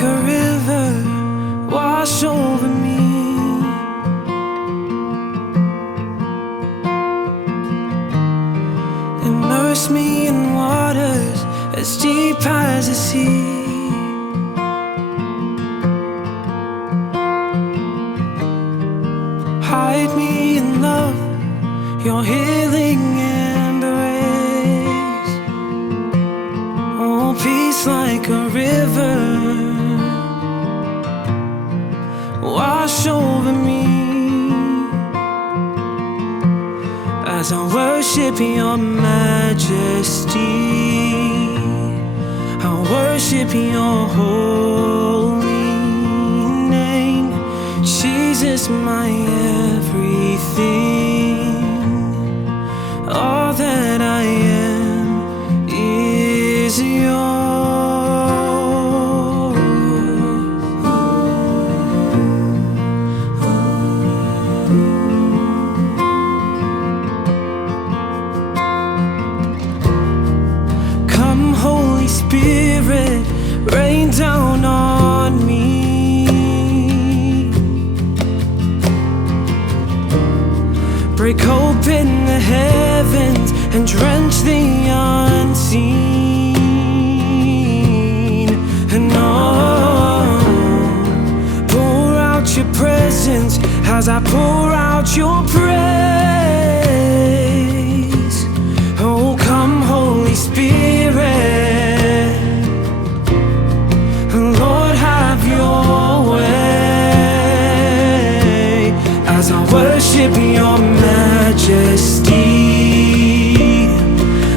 like a river, wash over me. Immerse me in waters as deep as the sea. Hide me in love, your healing embrace. Oh, peace like a river, wash over me as I worship your majesty. I worship your holy name. Jesus, my everything, all that I am is yours. Come, Holy Spirit, rain down on me. Break open the heavens and drench the unseen. And pour out your presence as I pour out your praise. Oh, come, Holy Spirit, Lord, have your way as I worship your majesty.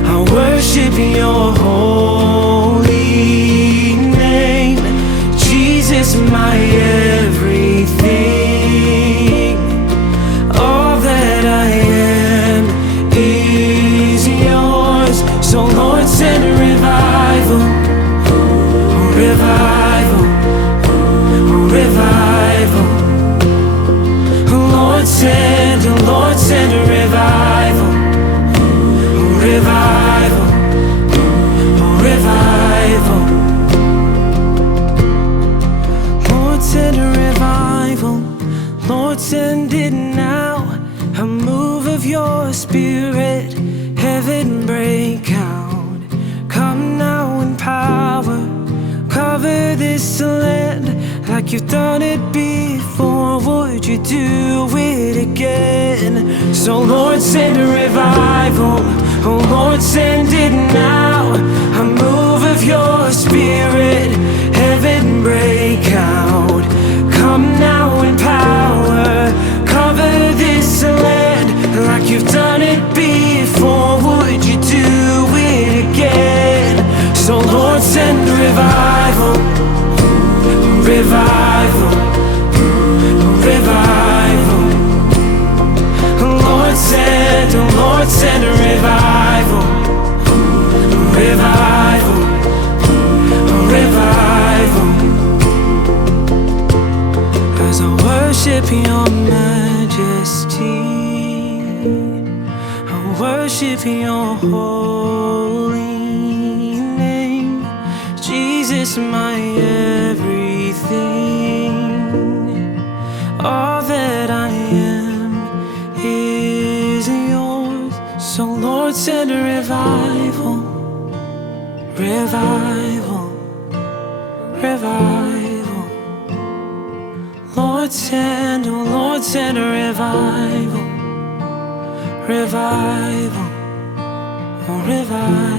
I worship your holy name. Jesus, my everything, all that I am is yours. So Lord, send revival, revival, revival. Lord, send a revival, revival, revival. Lord, send a revival, Lord, send it now. A move of your spirit, heaven break out. Come now in power, cover this land like you've done it before. Would you do it again? So Lord, send a revival, oh Lord, send it now. A move of your spirit, heaven break out. Come now in power, cover this land like you've done it before. Would you do it again? So Lord, send revival, revival, revival. Lord, send a revival, revival, revival. As I worship your majesty, I worship your holy name. Jesus, my everything, all that I am is yours. So Lord, send a revival, revival, revival. Lord, send a revival, revival, revival.